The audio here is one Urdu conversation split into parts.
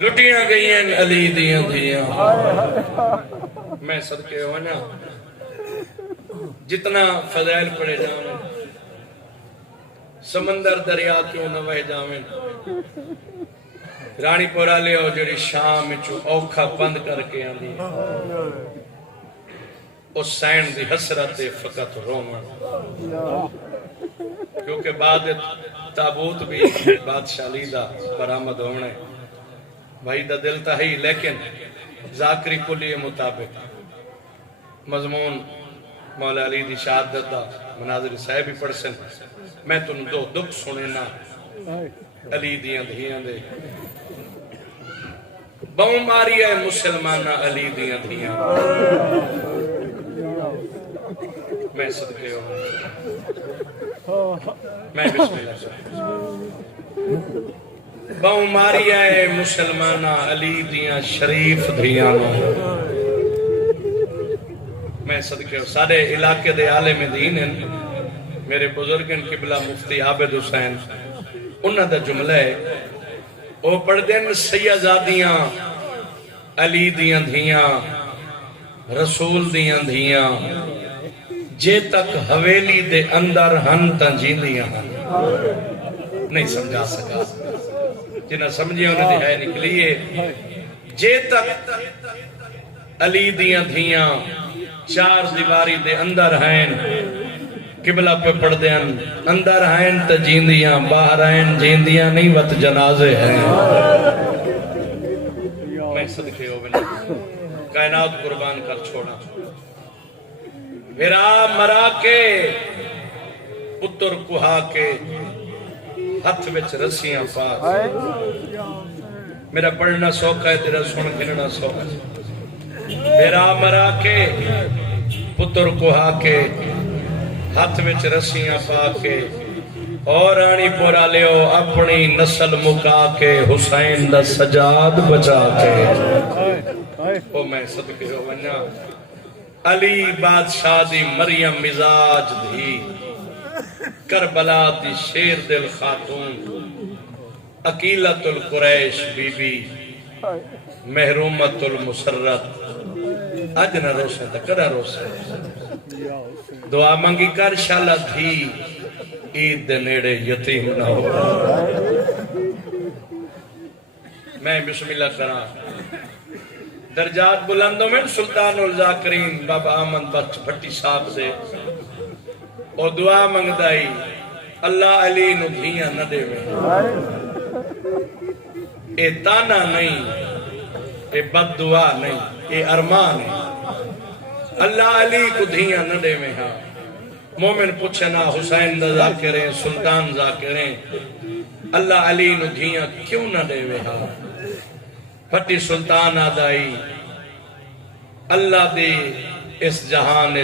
لٹیاں گئی ہیں علی دیاں دھیاں، میں صدقے ہونا جتنا فضائل پڑے جاویں، سمندر دریا کیوں نہ وہ جاویں، رانی پورا لے ہو جڑی شام چو اوکھا بند کر کے آندی اس سین دی حسرت فقط رومن، کیونکہ بعد تابوت بھی بادشاہی دا برآمد ہونا ہے، بھائی دا دل تا ہی، لیکن ذاکری کلی مطابق مضمون مولا علی دی شہادت دا مناظر صاحب ہی پڑھ سن، میں تن دو دکھ سنینا علی دیاں دھیاں دے، بہو ماری ہے مسلمانہ علی دیاں دھیاں، میں صدقے ہوں، میں بسم اللہ سے بہو ماری ہے مسلمانہ علی دیاں شریف دھیاں، میں صدقے ہوں، سارے علاقے دے عالم دین ہیں، میرے بزرگن قبلہ مفتی عابد حسین، انہاں دا جملہ ہے وہ پڑھ دیں سیدزادیاں علی دیاں دھیاں رسول دیاں دھیاں جے تک حویلی دے اندر ہن تنجیندیاں نہیں سمجھا سکا، جنہاں سمجھے انہیں دہائے نکلیے، جے تک علی دیاں دھیاں چار دیواری دے اندر ہیں، قبلہ پہ پڑھ دیں اندر ہیں تا جیندیاں، باہر ہیں جیندیاں نہیں وط جنازے ہیں، میں صدقے ہو بنا کائنات قربان کر چھوڑا، بھرا مرا کے پتر کوہا کے ہتھ وچ رسیاں پاک، میرا پڑھنا سوکھا ہے تیرا سن گھننا سوکھا ہے، بھرا مرا کے پتر کوہا کے ہاتھ وچ رسیاں پا کے، اور رانی پورا لیو اپنی نسل مکا کے، حسین دا سجاد بچا کے، او میں صدقے ہو ونیا علی بادشاہ دی مریم مزاج دھی، کربلا دی شیر دل خاتون، عقیلت القریش بی بی، محرومت المسرت، اج نہ روسے تکڑا روسے، دعا منگی کر شالا تھی عید دے نیڑے یتیم نہ ہو، میں بسم اللہ کرا درجات بلندوں میں سلطان الذاکرین بابا آمن بخش بھٹی صاحب سے او دعا منگدائی اللہ علی نو دھیاں نہ دے میں، اے تانا نہیں، اے بد دعا نہیں، اے ارمان ہے، اللہ علی کو دھیاں نہ دے میں، ہاں مومن پوچھنا حسین دا ذاکریں سلطان ذاکریں اللہ علی نو دھیاں کیوں نہ دے میں، ہاں پھٹی سلطان آدائی اللہ دے اس جہان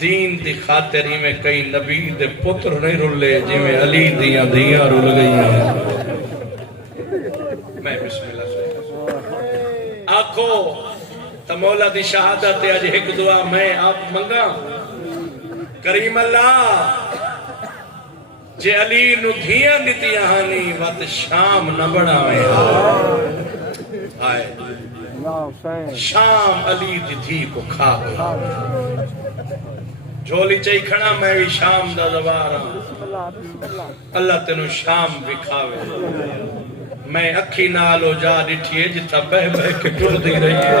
دین دی خاطری میں کئی نبی دے پتر نہیں رلے جی میں علی دیاں دیاں رل گئی ہیں، میں بسم اللہ سے آنکھو تا مولا دی شہادت آج ایک دعا میں آپ منگا، کریم اللہ جے علی نو دھیاں دیتی آہانی وقت شام نہ بڑھا میں آئے، شام علی دی دھی کو کھا گئی، جھولی چاہی کھڑا میں بھی شام دا دوارا، اللہ تینو شام بھی کھاوے، میں اکھی نالو جا ڈٹھیے جتا بہ بہ کے ٹر دی رہی ہے،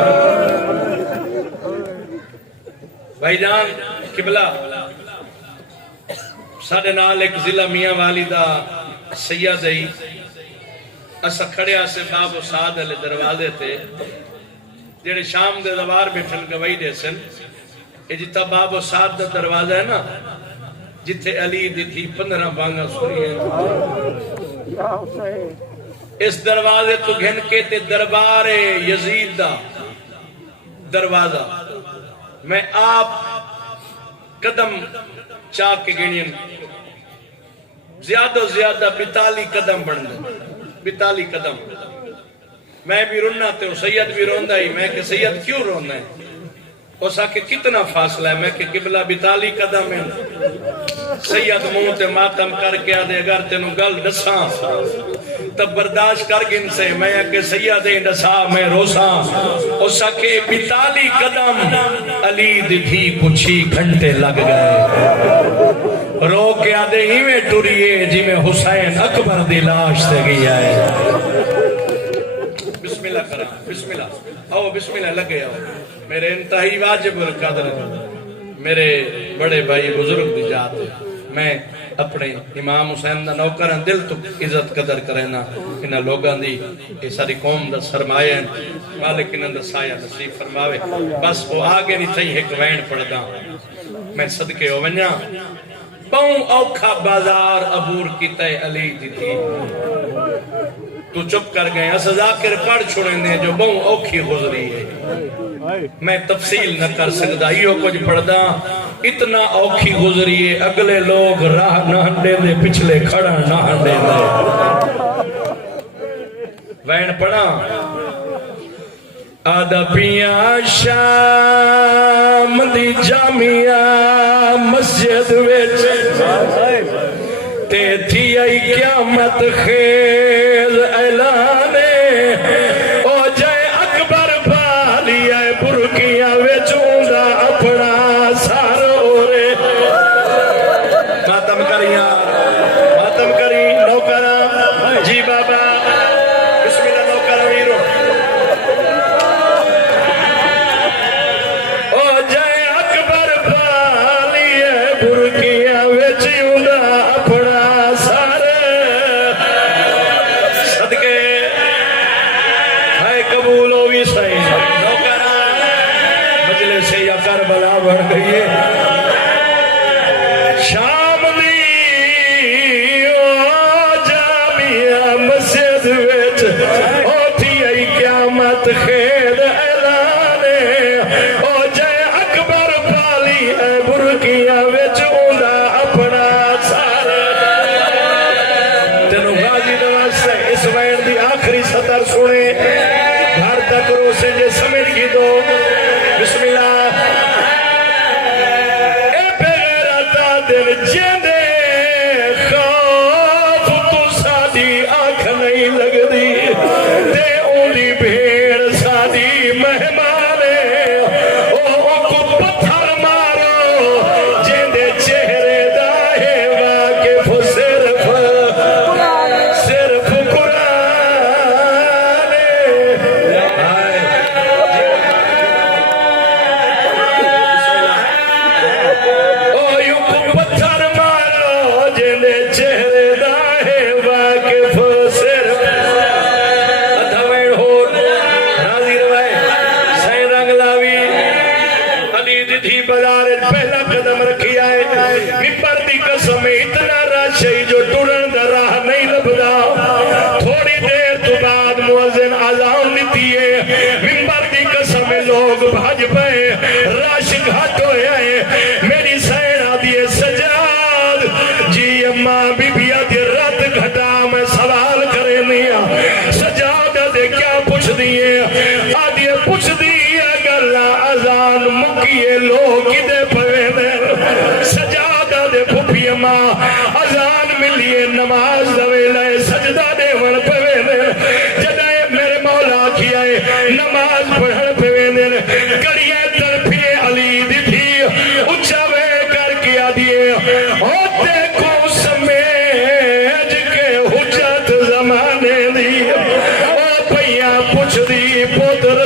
بھائی جان قبلہ ساڑھے نال ایک ضلع میاں والدہ سیدہی اسا کھڑیا سے باب و سعد علی دروازے تھے جیڑے شام دے دوار بیٹھن گوائی دے سن، یہ جتا باب و سعد دا دروازہ ہے نا جتے علی دی تھی 15 بانگا سنی ہے، اس دروازے تو گھن کے تے دربار یزید دا دروازہ، میں آپ قدم چاہ کے گنین زیادہ زیادہ 42 قدم بڑھ دیں، 42 قدم، میں بھی رونا تے سید بھی روندہ ہی، میں کہ سید کیوں رونا ہے، اس آکے کتنا فاصلہ ہے، میں کہ قبلہ 42 قدم ہے، سید منہ تے ماتم کر کے آدھے اگر تینوں گل دساں تب برداشت کر گن سے میں کہ سید نسا میں روساں او سکے 42 قدم علی دی کچھی گھنٹے لگ گئے رو کے آدھے ہی میں ٹوریے جی میں حسین اکبر دی لاش سے گیا ہے بسم اللہ کرا بسم اللہ آؤ بسم اللہ لگے آؤ میرے انتہائی واجب القدر میرے بڑے بھائی بزرگ دی جات میں اپنے امام حسین دا نوکر دل تو عزت قدر کرنا انہاں لوگاں دی یہ ساری قوم دا سرمایہ مالک انہاں دا سایہ نصیب فرماوے بس وہ آگے نہیں تھی ایک وین پڑھدا میں صدقے ہو ونجا بہوں اوکھا بازار عبور کیتا ہے علی دی تھی تو چپ کر گئے اس ذاکر پڑھ چھوڑیں دے جو بہوں اوکھی گزری ہے میں تفصیل نہ کر سکتا یہ کچھ پڑھدا اتنا اوکھی گزری ہے اگلے لوگ راہ نہ ہنڈے دے پچھلے کھڑا نہ ہنڈے دے وین پڑھا آدھا پیاں شام دی جامعہ مسجد ویچ تے تھی آئی قیامت خیز اعلانے او جائے اکبر پالی آئے برکیاں ویچوں دا اپنا سار اورے ماتم کریاں ماتم کری نوکرہ جی بابا بسم اللہ نوکرہ ویرو او جائے اکبر پالی آئے برکیاں ویچوں دا اپنا سار صدقے ہائے قبول ہوئی صحیح نوکرہ مجلس سے یا کربلا بڑھ گئی ہے شام دی او جامعہ مسجد ویچ او تھی ای قیامت خیر اعلانے او جائے اکبر پالی ہے برکیاں ویچ اوندا اپنا سار تینو غازی دواستے اس وین دی آخری سطر سنے گھر تک رو سے جے سمجھ کی دو بسم اللہ اے بغیرتا دل جیندے خوف تو سادی آنکھ نہیں لگ دی تے اولی بھیڑ سادی مہمانے او کو پتھر مارو جیندے چہرے داہے واقف صرف قرآن او یوں کو پتھر مارو جیندے چہرے داہے واقف صرف دھوین ہور راضی روائے سین رنگ لاوی علی دی دھی بازار پہلا قدم رکھی آئے ممبر دی قسم اتنا راشی جو ٹرن دا راہ نہیں لبدا تھوڑی دیر تو بعد مؤذن اذان دیتی ہے ممبر دی قسم لوگ بھاج پئے راش گھاٹ ہوئے آئے میری سین آدھی سجاد جی اماں بی بی آدھی رات گھٹا میں سوال کرے نیا سجاد آدھے کیا پوچھ دیئے آدھی پوچھ دیئے اگر اذان مکیے لوگ کدے پوے دے سجاد آدھے پھوپی اماں اذان ملیے نماز دوے لائے سجدہ دے ون پوے دے جدائے میرے مولا کیا ہے نماز پڑھن پوے دے کڑیے تر پھرے علی دی تھی اچھا وے کر کیا دیئے ہوتے کو سمیج کے حجت زمانے دی او پہیاں پوچھ دی پوتر